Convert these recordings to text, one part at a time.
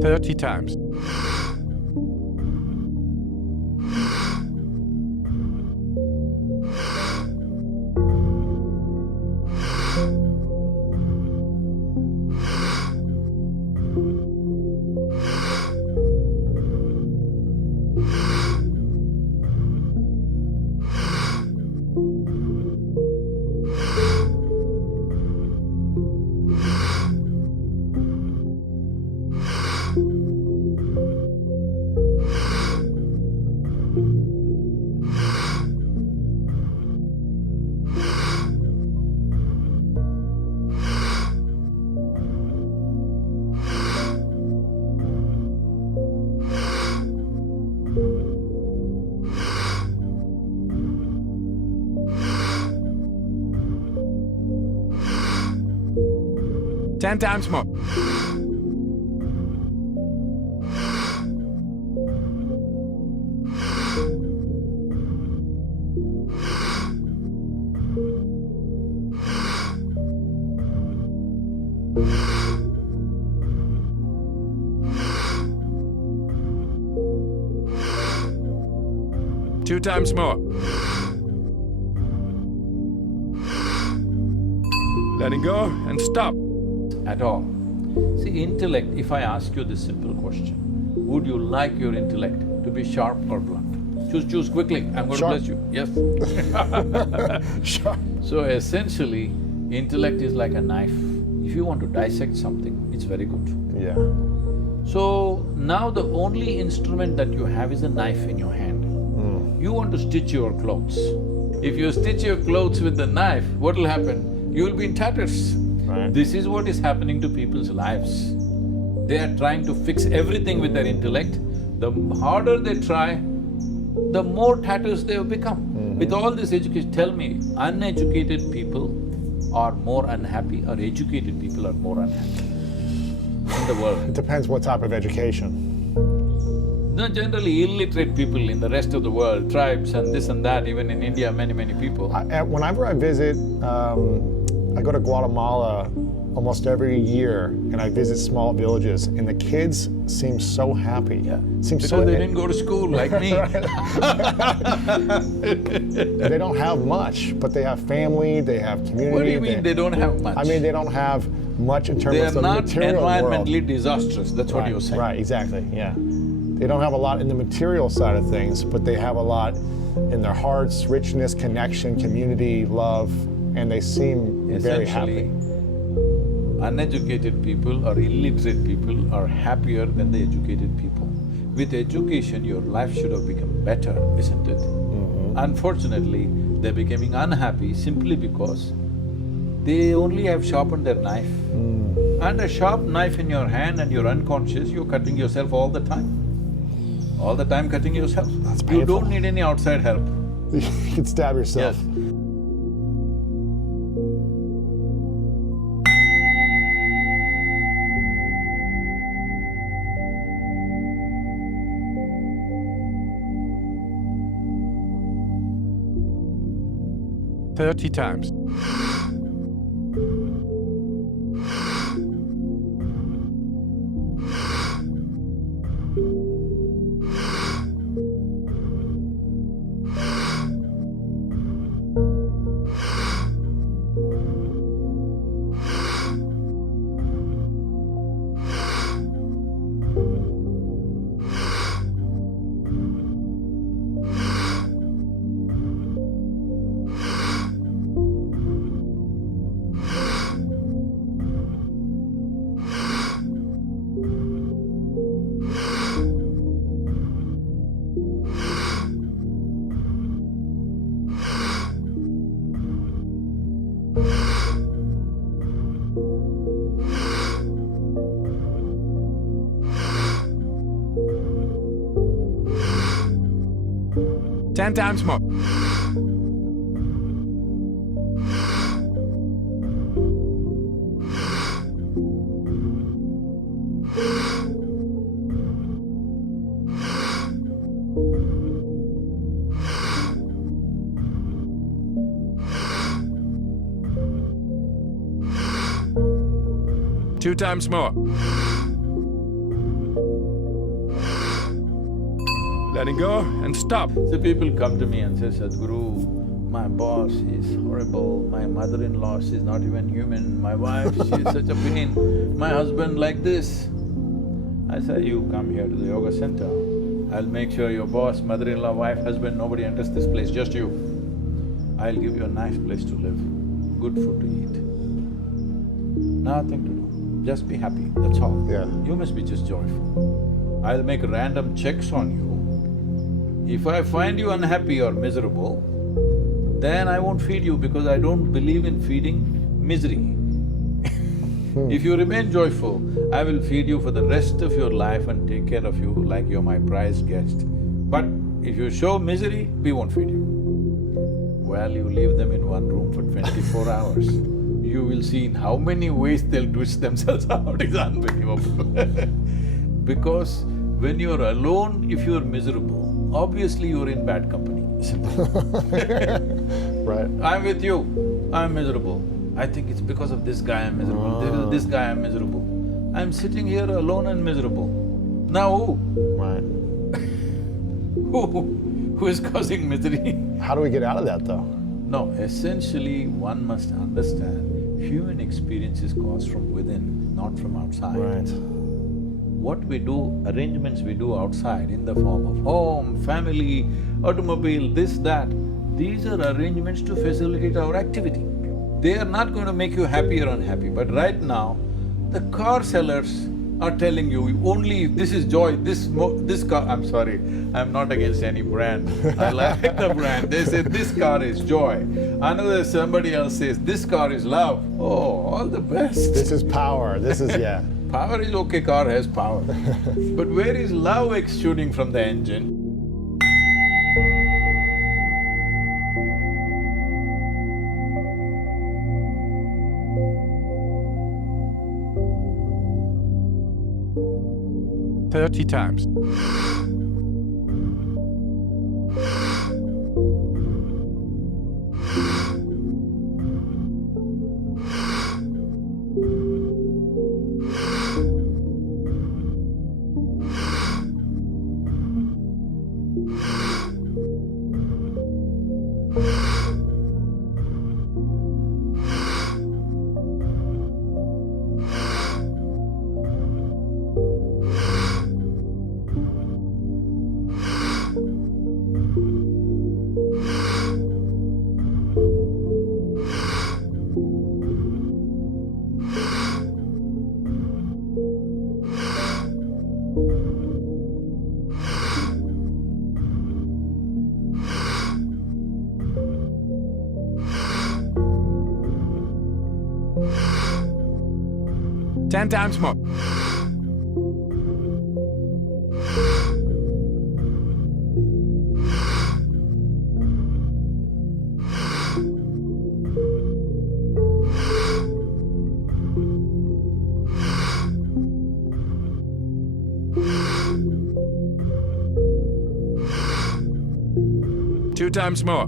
30 times. Ten times more. Two times more. Letting go and stop. At all. See, intellect, if I ask you this simple question, would you like your intellect to be sharp or blunt? Choose quickly, I'm going Sharp. to bless you, yes? Sure. So essentially, intellect is like a knife. If you want to dissect something, it's very good. Yeah. So now the only instrument that you have is a knife in your hand. You want to stitch your clothes. If you stitch your clothes with the knife, what will happen? You will be in tatters. Right. This is what is happening to people's lives. They are trying to fix everything with their intellect. The harder they try, the more tatters they have become. With all this education, tell me, uneducated people are more unhappy or educated people are more unhappy in the world? It depends what type of education. No, generally illiterate people in the rest of the world, tribes and this and that, even in India, many people. Whenever I visit, I go to Guatemala almost every year, and I visit small villages, and the kids seem so happy. Yeah. Seem Because so they didn't go to school like me. They don't have much, but they have family, they have community. What do you mean they don't have much? I mean, they don't have much in terms They are of the not material environmentally world. disastrous, that's what Right, you're saying. Right, exactly, yeah. They don't have a lot in the material side of things, but they have a lot in their hearts, richness, connection, community, love, and they seem very happy. Uneducated people or illiterate people are happier than the educated people. With education, your life should have become better, isn't it? Unfortunately, they're becoming unhappy simply because they only have sharpened their knife. And a sharp knife in your hand and you're unconscious, you're cutting yourself all the time. All the time cutting yourself. That's You painful. don't need any outside help. You can stab yourself. Yes. Thirty times. Ten times more. Two times more. letting go and stop. So people come to me and say, Sadhguru, my boss is horrible, my mother-in-law, she's not even human, my wife, she's such a pain, my husband like this. I say, you come here to the yoga center, I'll make sure your boss, mother-in-law, wife, husband, nobody enters this place, just you. I'll give you a nice place to live, good food to eat. Nothing to do, just be happy, that's all. Yeah. You must be just joyful. I'll make random checks on you. If I find you unhappy or miserable, then I won't feed you because I don't believe in feeding misery. If you remain joyful, I will feed you for the rest of your life and take care of you like you're my prized guest. But if you show misery, we won't feed you. Well, you leave them in one room for 24 hours. You will see in how many ways they'll twist themselves out, it's unbelievable. Because when you're alone, if you're miserable, obviously you're in bad company. Right. I'm with you, I'm miserable. I think it's because of this guy I'm miserable, there is this guy I'm miserable. I'm sitting here alone and miserable. Now who? Right. Who is causing misery? How do we get out of that, though? No, essentially one must understand human experience is caused from within, not from outside. Right. What we do, arrangements we do outside in the form of home, family, automobile, this, that, these are arrangements to facilitate our activity. They are not going to make you happy or unhappy, but right now, the car sellers are telling you, only if this is joy, this car… I'm sorry, I'm not against any brand, I like the brand. They say this car is joy, somebody else says this car is love. Oh, all the best. This is power, this is… yeah. Power is okay, car has power. But where is love exuding from the engine? "30 times. "10 times more. "2 times more.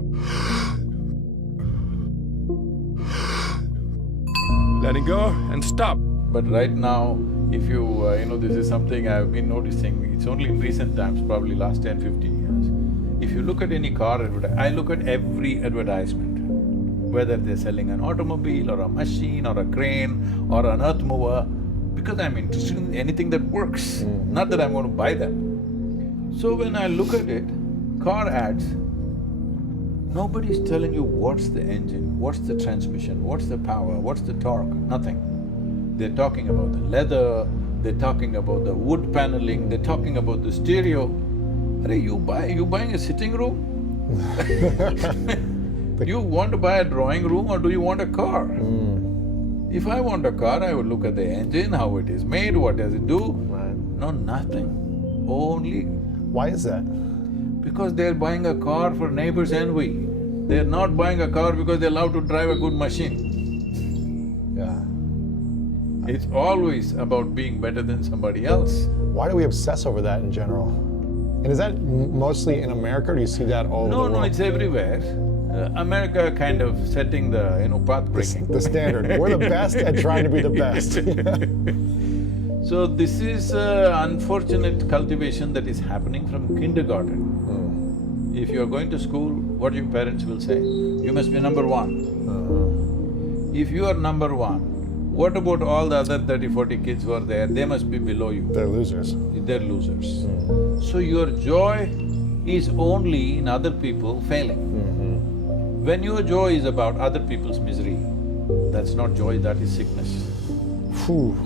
Letting go and stop. But right now, if you… this is something I've been noticing, it's only in recent times, probably last 10–15 years. If you look at any car I look at every advertisement, whether they're selling an automobile or a machine or a crane or an earth mover, because I'm interested in anything that works, not that I'm going to buy them. So when I look at it, car ads, nobody's telling you what's the engine, what's the transmission, what's the power, what's the torque, nothing. They're talking about the leather, they're talking about the wood paneling, they're talking about the stereo. Arey, you buying a sitting room? You want to buy a drawing room or do you want a car? If I want a car, I would look at the engine, how it is made, what does it do? Right. No, nothing. Only… Why is that? Because they're buying a car for neighbor's envy. They're not buying a car because they love to drive a good machine. Yeah. It's always about being better than somebody else. Why do we obsess over that in general? And is that mostly in America, or do you see that all over the world? No, it's everywhere. America kind of setting the, path breaking. The standard. We're the best at trying to be the best. So this is unfortunate cultivation that is happening from kindergarten. If you are going to school, what your parents will say? You must be number one. If you are number one, what about all the other 30-40 kids who are there? They must be below you. They're losers. They're losers. So your joy is only in other people failing. When your joy is about other people's misery, that's not joy, that is sickness. Phew.